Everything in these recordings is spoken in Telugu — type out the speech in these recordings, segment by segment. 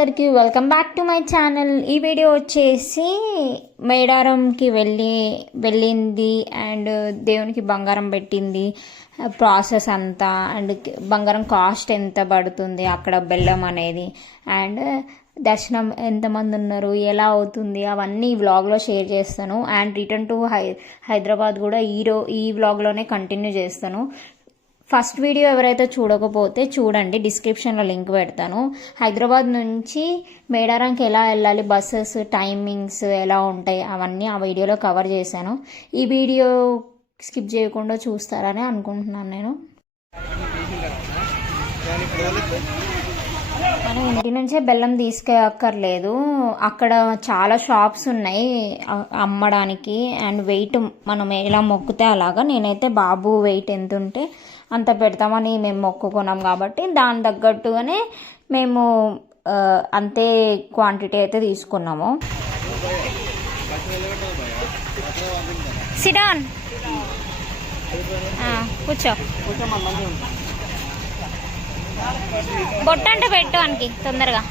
అందరికీ welcome back to my channel. ఈ వీడియో వచ్చేసి మేడారంకి వెళ్ళింది అండ్ దేవునికి బంగారం పెట్టింది ప్రాసెస్ అంతా అండ్ బంగారం కాస్ట్ ఎంత పడుతుంది అక్కడ బెల్లం అనేది అండ్ దర్శనం ఎంతమంది ఉన్నారు ఎలా అవుతుంది అవన్నీ ఈ వ్లాగ్లో షేర్ చేస్తాను. అండ్ రిటర్న్ టు హైదరాబాద్ కూడా ఈ వ్లాగ్లోనే కంటిన్యూ చేస్తాను. ఫస్ట్ వీడియో ఎవరైతే చూడకపోతే చూడండి, డిస్క్రిప్షన్లో లింక్ పెడతాను. హైదరాబాద్ నుంచి మేడారంకి ఎలా వెళ్ళాలి, బస్సెస్ టైమింగ్స్ ఎలా ఉంటాయి అవన్నీ ఆ వీడియోలో కవర్ చేశాను. ఈ వీడియో స్కిప్ చేయకుండా చూస్తారని అనుకుంటున్నాను నేను. మనం ఇంటి నుంచే బెల్లం తీసుకెక్కర్లేదు, అక్కడ చాలా షాప్స్ ఉన్నాయి అమ్మడానికి అండ్ వెయిట్ మనం ఎలా మొక్కితే అలాగా. నేనైతే బాబు వెయిట్ ఎంత ఉంటే అంత పెడతామని మేము మొక్కుకున్నాం కాబట్టి దాని తగ్గట్టుగానే మేము అంతే క్వాంటిటీ అయితే తీసుకున్నాము. సిడాన్ కూర్చో, బొట్టంటే పెట్టు అనికి తొందరగా.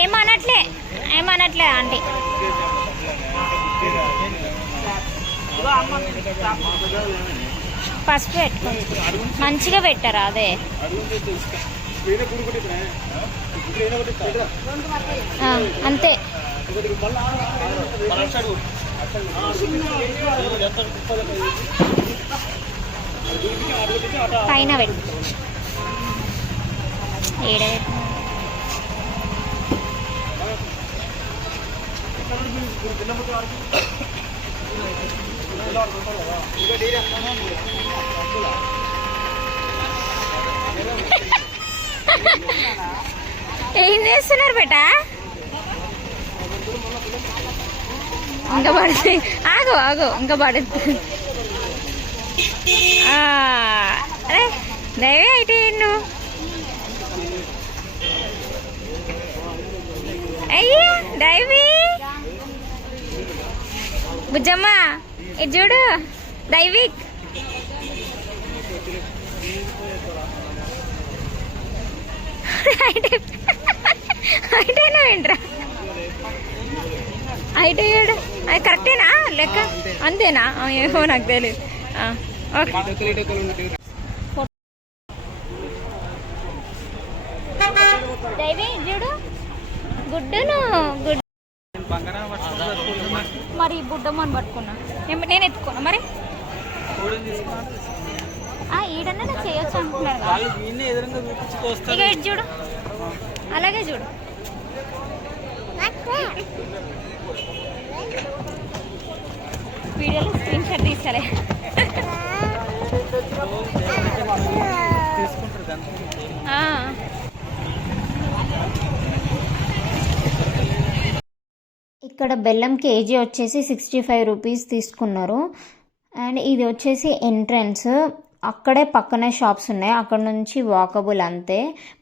ఏమనట్లే ఆంటీ. పసుపు పెట్టు, మంచిగా పెట్టారా అదే. అంతే పైన పెట్టు. ఏడే ఏం చేస్తున్నారు బేటా? ఇంకా పడుతుంది, ఆగు ఇంకా పడుతుంది. అరే దయవే అయితే నువ్వు అయ్యా దైవీ బుజ్జమ్మ ఇది చూడు దైవిక్. అయిటేనా ఏంట్రా అయితే అది కరెక్టేనా లెక్క? అంతేనా? ఏమో నాకు తెలియదు. దైవీ చూడు గుడ్డును గుడ్డు మరి బుడ్డమ్మని పట్టుకున్నా నేను ఎత్తుకున్నా మరి ఈడన్నా నాకు చేయొచ్చు అంటున్నారు. ఇక ఇటు చూడు, అలాగే చూడు. వీడియోలో స్క్రీన్ షాట్ తీసారే. ఇక్కడ బెల్లం కేజీ వచ్చేసి 65 రూపీస్ తీసుకున్నారు. అండ్ ఇది వచ్చేసి ఎంట్రన్స్, అక్కడే పక్కనే షాప్స్ ఉన్నాయి, అక్కడ నుంచి వాకబుల్ అంతే.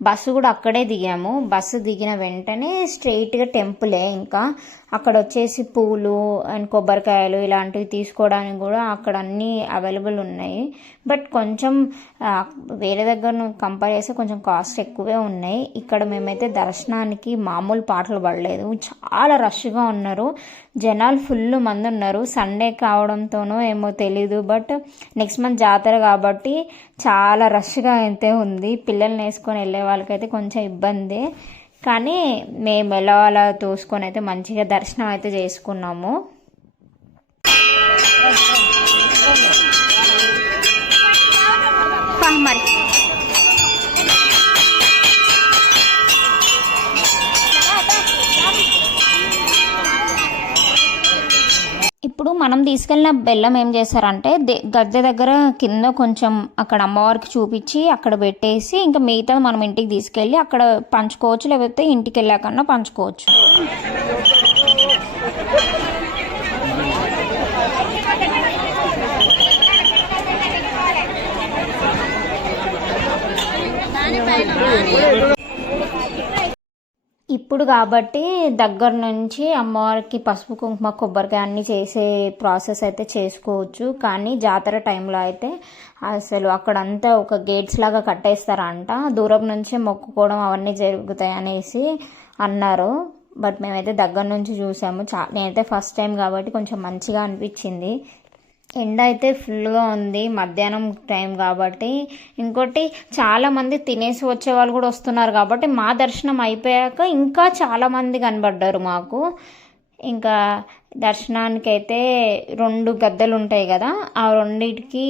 బస్సు కూడా అక్కడే దిగాము. బస్సు దిగిన వెంటనే స్ట్రెయిట్గా టెంపులే. ఇంకా అక్కడ వచ్చేసి పూలు అండ్ కొబ్బరికాయలు ఇలాంటివి తీసుకోవడానికి కూడా అక్కడ అన్నీ అవైలబుల్ ఉన్నాయి. బట్ కొంచెం వేరే దగ్గర కంపేర్ చేస్తే కొంచెం కాస్ట్ ఎక్కువే ఉన్నాయి. ఇక్కడ మేమైతే దర్శనానికి మామూలు పాటలు పడలేదు, చాలా రష్గా ఉన్నారు, జనాలు ఫుల్ మంది ఉన్నారు. సండే కావడంతోనో ఏమో తెలీదు, బట్ నెక్స్ట్ మంత్ జాతర కాబట్టి చాలా రష్గా అయితే ఉంది. పిల్లల్ని వేసుకొని వెళ్ళే వాళ్ళకైతే కొంచెం ఇబ్బంది, కానీ మేము ఎలా అలా తోసుకొని అయితే మంచిగా దర్శనం అయితే చేసుకున్నాము. మరి ఇప్పుడు మనం తీసుకెళ్ళిన బెల్లం ఏం చేస్తారంటే గద్దె దగ్గర కింద కొంచెం అక్కడ అమ్మవారికి చూపించి అక్కడ పెట్టేసి ఇంకా మిగతా మనం ఇంటికి తీసుకెళ్ళి అక్కడ పంచుకోవచ్చు, లేకపోతే ఇంటికి వెళ్ళాకన్నా పంచుకోవచ్చు. ఇప్పుడు కాబట్టి దగ్గర నుంచి అమ్మవారికి పసుపు కుంకుమ కొబ్బరికాయ అన్నీ చేసే ప్రాసెస్ అయితే చేసుకోవచ్చు. కానీ జాతర టైంలో అయితే అసలు అక్కడంతా ఒక గేట్స్ లాగా కట్టేస్తారంట, దూరం నుంచే మొక్కుకోవడం అవన్నీ జరుగుతాయి అనేసి అన్నారు. బట్ మేమైతే దగ్గర నుంచి చూసాము. నేనైతే ఫస్ట్ టైం కాబట్టి కొంచెం మంచిగా అనిపించింది. ఎండ అయితే ఫుల్గా ఉంది, మధ్యాహ్నం టైం కాబట్టి. ఇంకోటి చాలామంది తినేసి వచ్చే వాళ్ళు కూడా వస్తున్నారు కాబట్టి మా దర్శనం అయిపోయాక ఇంకా చాలామంది కనబడ్డారు మాకు. ఇంకా దర్శనానికి అయితే 2 గద్దెలు ఉంటాయి కదా, ఆ రెండిటికి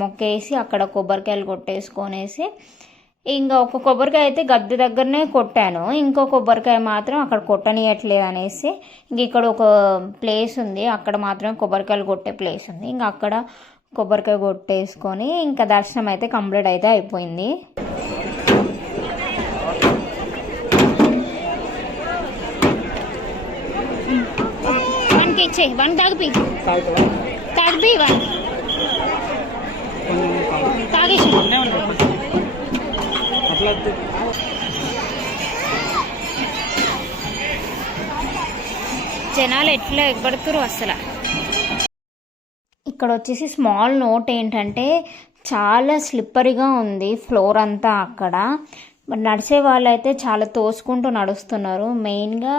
మొక్కేసి అక్కడ కొబ్బరికాయలు కొట్టేసుకొనేసి ఇంకా ఒక కొబ్బరికాయ అయితే గద్దె దగ్గరనే కొట్టాను, ఇంకో కొబ్బరికాయ మాత్రం అక్కడ కొట్టనియట్లేదు అనేసి ఇంక ఇక్కడ ఒక ప్లేస్ ఉంది, అక్కడ మాత్రం కొబ్బరికాయలు కొట్టే ప్లేస్ ఉంది. ఇంకా అక్కడ కొబ్బరికాయ కొట్టేసుకొని ఇంకా దర్శనం అయితే కంప్లీట్ అయితే అయిపోయింది. జనాలు ఎట్లా ఎగబడుతురు అసలు. ఇక్కడ వచ్చేసి స్మాల్ నోట్ ఏంటంటే చాలా స్లిప్పరీగా ఉంది ఫ్లోర్ అంతా. అక్కడ నడిచే వాళ్ళు అయితే చాలా తోసుకుంటూ నడుస్తున్నారు. మెయిన్గా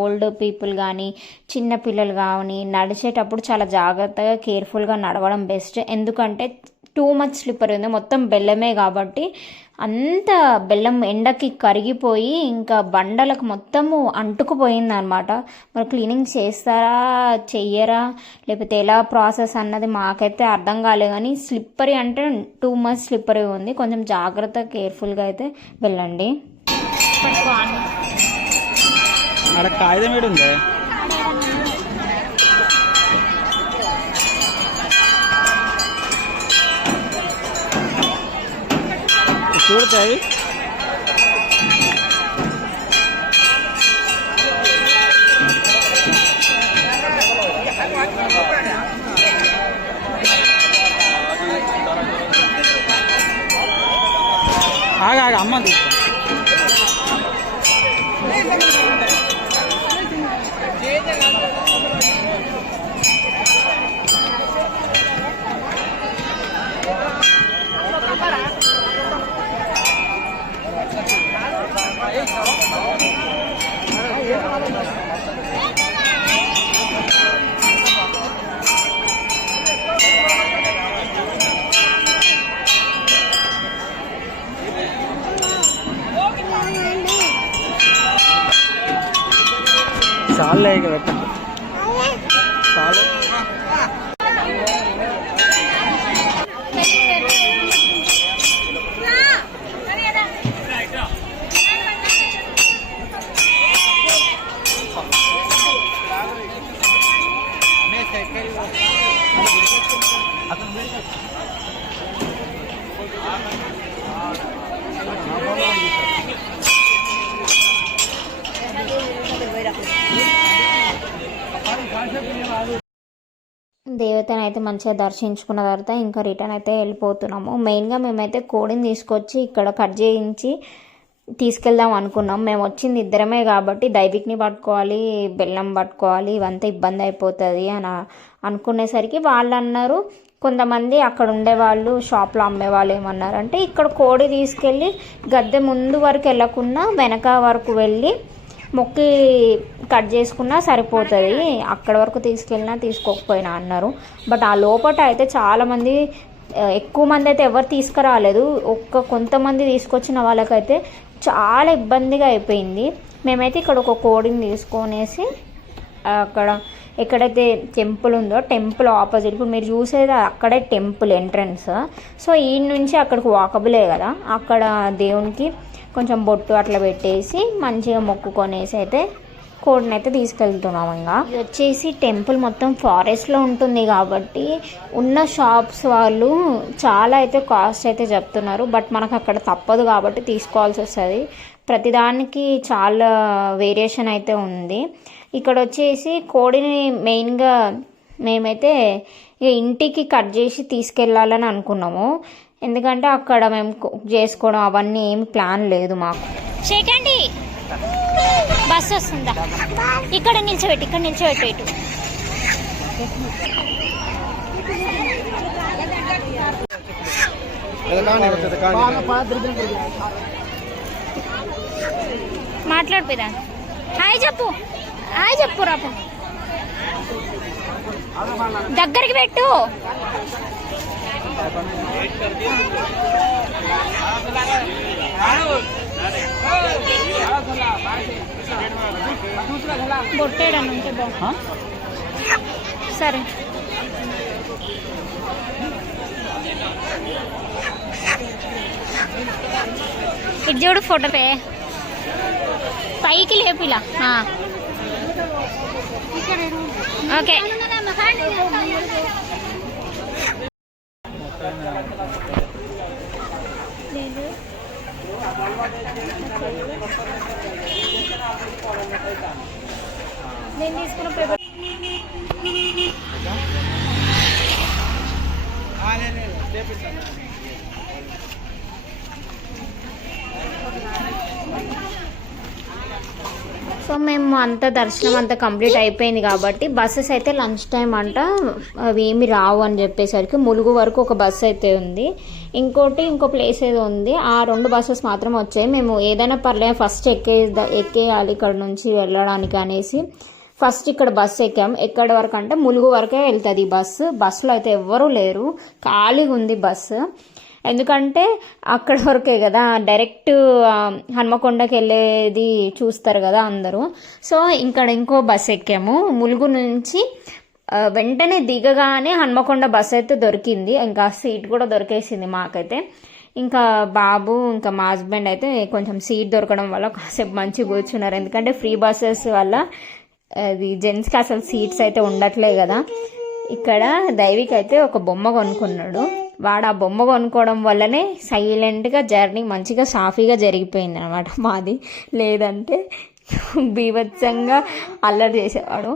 ఓల్డ్ పీపుల్ కానీ చిన్న పిల్లలు కానీ నడిచేటప్పుడు చాలా జాగ్రత్తగా కేర్ఫుల్గా నడవడం బెస్ట్. ఎందుకంటే టూ మచ్ స్లిప్పరీ ఉంది, మొత్తం బెల్లమే కాబట్టి అంత బెల్లం ఎండకి కరిగిపోయి ఇంకా బండలకు మొత్తము అంటుకుపోయింది అనమాట. మరి క్లీనింగ్ చేస్తారా చెయ్యరా లేకపోతే ఎలా ప్రాసెస్ అన్నది మాకైతే అర్థం కాలేదు. కానీ స్లిప్పరీ అంటే టూ మచ్ స్లిప్పరీ ఉంది, కొంచెం జాగ్రత్త కేర్ఫుల్గా అయితే వెళ్ళండి. చూడతాయి ఆగా అమ్మ చాలా చాలా దేవతని అయితే మంచిగా దర్శించుకున్న తర్వాత ఇంకా రిటర్న్ అయితే వెళ్ళిపోతున్నాము. మెయిన్గా మేమైతే కోడిని తీసుకొచ్చి ఇక్కడ కట్ చేయించి తీసుకెళ్దాం అనుకున్నాం. మేము వచ్చింది ఇద్దరమే కాబట్టి దైవిక్ని పట్టుకోవాలి, బెల్లం పట్టుకోవాలి, ఇవంతా ఇబ్బంది అయిపోతుంది అని అనుకునేసరికి వాళ్ళు అన్నారు, కొంతమంది అక్కడ ఉండేవాళ్ళు షాప్లో అమ్మేవాళ్ళు ఏమన్నారంటే ఇక్కడ కోడి తీసుకెళ్ళి గద్దె ముందు వరకు వెళ్ళకుండా వెనక వరకు వెళ్ళి మొక్కి కట్ చేసుకున్నా సరిపోతుంది, అక్కడ వరకు తీసుకెళ్ళినా తీసుకోకపోయినా అన్నారు. బట్ ఆ లోపల అయితే చాలామంది, ఎక్కువ మంది అయితే ఎవరు తీసుకురాలేదు, కొంతమంది తీసుకొచ్చిన వాళ్ళకైతే చాలా ఇబ్బందిగా అయిపోయింది. మేమైతే ఇక్కడ ఒక కోడిని తీసుకొనేసి అక్కడ ఎక్కడైతే టెంపుల్ ఉందో టెంపుల్ ఆపోజిట్, ఇప్పుడు మీరు చూసేది అక్కడే టెంపుల్ ఎంట్రన్స్. సో ఈ నుంచి అక్కడికి వాకబులే కదా, అక్కడ దేవునికి కొంచెం బొట్టు అట్లా పెట్టేసి మంచిగా మొక్కుకొనేసి అయితే కోడిని అయితే తీసుకెళ్తున్నాం. ఇంకా ఇది వచ్చేసి టెంపుల్ మొత్తం ఫారెస్ట్లో ఉంటుంది కాబట్టి ఉన్న షాప్స్ వాళ్ళు చాలా అయితే కాస్ట్ అయితే చెప్తున్నారు. బట్ మనకు అక్కడ తప్పదు కాబట్టి తీసుకోవాల్సి వస్తుంది. ప్రతిదానికి చాలా వేరియేషన్ అయితే ఉంది. ఇక్కడ వచ్చేసి కోడిని మెయిన్గా మేమైతే ఇంటికి కట్ చేసి తీసుకెళ్ళాలని అనుకున్నాము, ఎందుకంటే అక్కడ మేము కుక్ చేసుకోవడం అవన్నీ ఏమి ప్లాన్ లేదు మాకు. షేకండి బస్సు వస్తుందా ఇక్కడ నిల్చోబెట్టు ఇటు మాట్లాడిపోదా హాయ్ చెప్పు రాపు దగ్గరికి పెట్టు బొట్టేడని ఉంటే బాగు సరే ఇటు చూడు ఫోటో పైకి లేపిలా ఓకే నేను తీసుకున్న పేపర్ సో మేము అంతా దర్శనం అంతా కంప్లీట్ అయిపోయింది కాబట్టి బస్సెస్ అయితే లంచ్ టైం అంట అవి ఏమి రావు అని చెప్పేసరికి ములుగు వరకు ఒక బస్సు అయితే ఉంది, ఇంకో ప్లేస్ ఏదో ఉంది. ఆ 2 బస్సెస్ మాత్రం వచ్చాయి. మేము ఏదైనా పర్లేదు ఫస్ట్ ఎక్కేయాలి ఇక్కడ నుంచి వెళ్ళడానికి అనేసి ఫస్ట్ ఇక్కడ బస్సు ఎక్కాం. ఎక్కడి వరకు అంటే ములుగు వరకే వెళ్తుంది ఈ బస్సులో అయితే ఎవ్వరూ లేరు, ఖాళీగా ఉంది బస్సు. ఎందుకంటే అక్కడ వరకే కదా డైరెక్ట్ హన్మకొండకి వెళ్ళేది చూస్తారు కదా అందరూ. సో ఇంకో బస్ ఎక్కాము. ములుగు నుంచి వెంటనే దిగగానే హన్మకొండ బస్ అయితే దొరికింది, ఇంకా సీట్ కూడా దొరికేసింది మాకైతే. ఇంకా బాబు ఇంకా మా హస్బెండ్ అయితే కొంచెం సీట్ దొరకడం వల్ల కాసేపు మంచిగా కూర్చున్నారు. ఎందుకంటే ఫ్రీ బస్సెస్ వల్ల అది జెంట్స్కి అసలు సీట్స్ అయితే ఉండట్లే కదా. ఇక్కడ దైవిక్ అయితే ఒక బొమ్మ కొనుక్కున్నాడు. వాడు ఆ బొమ్మ కొనుక్కోవడం వల్లనే సైలెంట్గా జర్నీ మంచిగా సాఫీగా జరిగిపోయింది అనమాట మాది. లేదంటే బీభత్సంగా అల్లరి చేసేవాడు.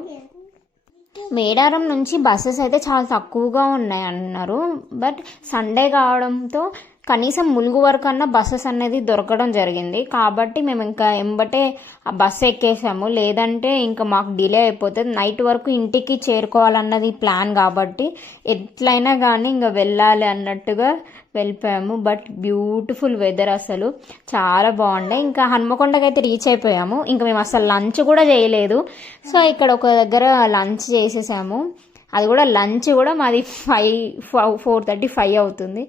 మేడారం నుంచి బస్సెస్ అయితే చాలా తక్కువగా ఉన్నాయి అన్నారు. బట్ సండే కావడంతో కనీసం ములుగు వరకు అన్న బస్సెస్ అనేది దొరకడం జరిగింది. కాబట్టి మేము ఇంకా ఎంబటే ఆ బస్సు ఎక్కేసాము, లేదంటే ఇంకా మాకు డిలే అయిపోతుంది. నైట్ వరకు ఇంటికి చేరుకోవాలన్నది ప్లాన్ కాబట్టి ఎట్లయినా కానీ ఇంకా వెళ్ళాలి అన్నట్టుగా వెళ్ళిపోయాము. బట్ బ్యూటిఫుల్ వెదర్, అసలు చాలా బాగుండే. ఇంకా హన్మకొండకి అయితే రీచ్ అయిపోయాము. ఇంకా మేము అసలు లంచ్ కూడా చేయలేదు. సో ఇక్కడ ఒక దగ్గర లంచ్ చేసేసాము. అది కూడా లంచ్ కూడా మాది 4:35 అవుతుంది.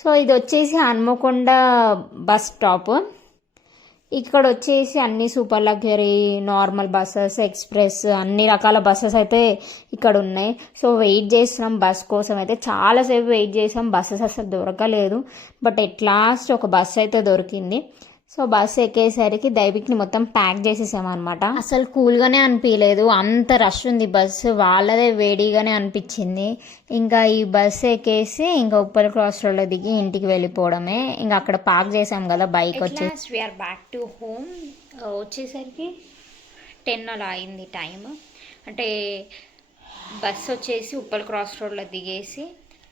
సో ఇది వచ్చేసి హన్మకొండ బస్ స్టాప్. ఇక్కడ వచ్చేసి అన్ని super luxury, normal buses, express అన్ని రకాల బస్సెస్ అయితే ఇక్కడ ఉన్నాయి. సో వెయిట్ చేస్తున్నాం బస్ కోసం అయితే, చాలాసేపు వెయిట్ చేసాం, బస్సెస్ అసలు దొరకలేదు. బట్ ఎట్ లాస్ట్ ఒక బస్సు అయితే దొరికింది. సో బస్సు ఎక్కేసరికి దైవిక్ని మొత్తం ప్యాక్ చేసేసామన్నమాట. అసలు కూల్గానే అనిపించలేదు, అంత రష్ ఉంది బస్సు, వాళ్ళదే వేడిగానే అనిపించింది. ఇంకా ఈ బస్సు ఎక్కేసి ఇంకా ఉప్పల్ క్రాస్ రోడ్లో దిగి ఇంటికి వెళ్ళిపోవడమే. ఇంకా అక్కడ పార్క్ చేసాం కదా బైక్ వచ్చేసి. We are back to home. వచ్చేసరికి 10 అలా అయింది టైం. అంటే బస్సు వచ్చేసి ఉప్పల్ క్రాస్ రోడ్లో దిగేసి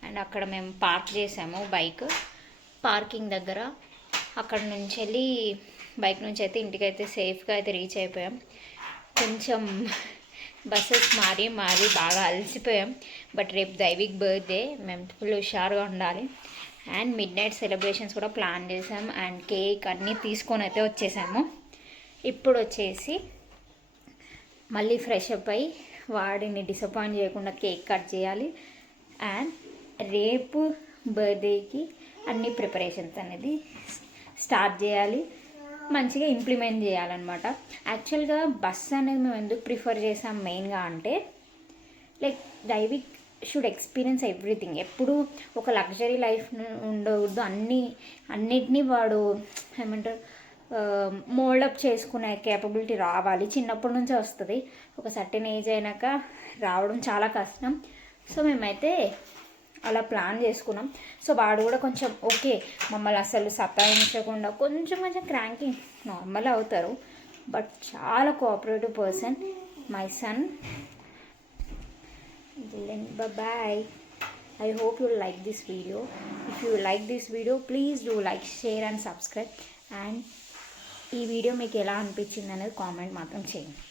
అండ్ అక్కడ మేము పార్క్ చేసాము బైక్ పార్కింగ్ దగ్గర. అక్కడ నుంచి వెళ్ళి బైక్ నుంచి అయితే ఇంటికైతే సేఫ్గా అయితే రీచ్ అయిపోయాం. కొంచెం బస్సెస్ మారి బాగా అలసిపోయాం. బట్ రేపు దైవిక్ బర్త్డే, మేము ఫుల్ హుషారుగా ఉండాలి. అండ్ మిడ్నైట్ సెలబ్రేషన్స్ కూడా ప్లాన్ చేసాం. అండ్ కేక్ అన్నీ తీసుకొని అయితే వచ్చేసాము. ఇప్పుడు వచ్చేసి మళ్ళీ ఫ్రెష్ అప్ అయ్యి వాడిని డిసప్పాయింట్ చేయకుండా కేక్ కట్ చేయాలి. అండ్ రేపు బర్త్డేకి అన్ని ప్రిపరేషన్స్ అనేది స్టార్ట్ చేయాలి, మంచిగా ఇంప్లిమెంట్ చేయాలన్నమాట. యాక్చువల్గా బస్ అనేది మేము ఎందుకు ప్రిఫర్ చేసాం మెయిన్గా అంటే, like Daivik should experience everything. ఎప్పుడు ఒక లగ్జరీ లైఫ్ ఉండకూడదు, అన్నిటినీ వాడు ఏమంటారు మోల్డప్ చేసుకునే కేపబిలిటీ రావాలి. చిన్నప్పటి నుంచే వస్తుంది, ఒక సర్టెన్ ఏజ్ అయినాక రావడం చాలా కష్టం. సో మేమైతే అలా ప్లాన్ చేసుకున్నాం. సో వాడు కూడా కొంచెం ఓకే, మమ్మల్ని అసలు సతాయించకుండా కొంచెం క్రాంకింగ్ నార్మల్ అవుతారు, బట్ చాలా cooperative person my son. Bye. I hope you like this video. If you like this video, please do like, share and subscribe. And ఈ వీడియో మీకు ఎలా అనిపించింది అనేది కామెంట్ మాత్రం చేయండి.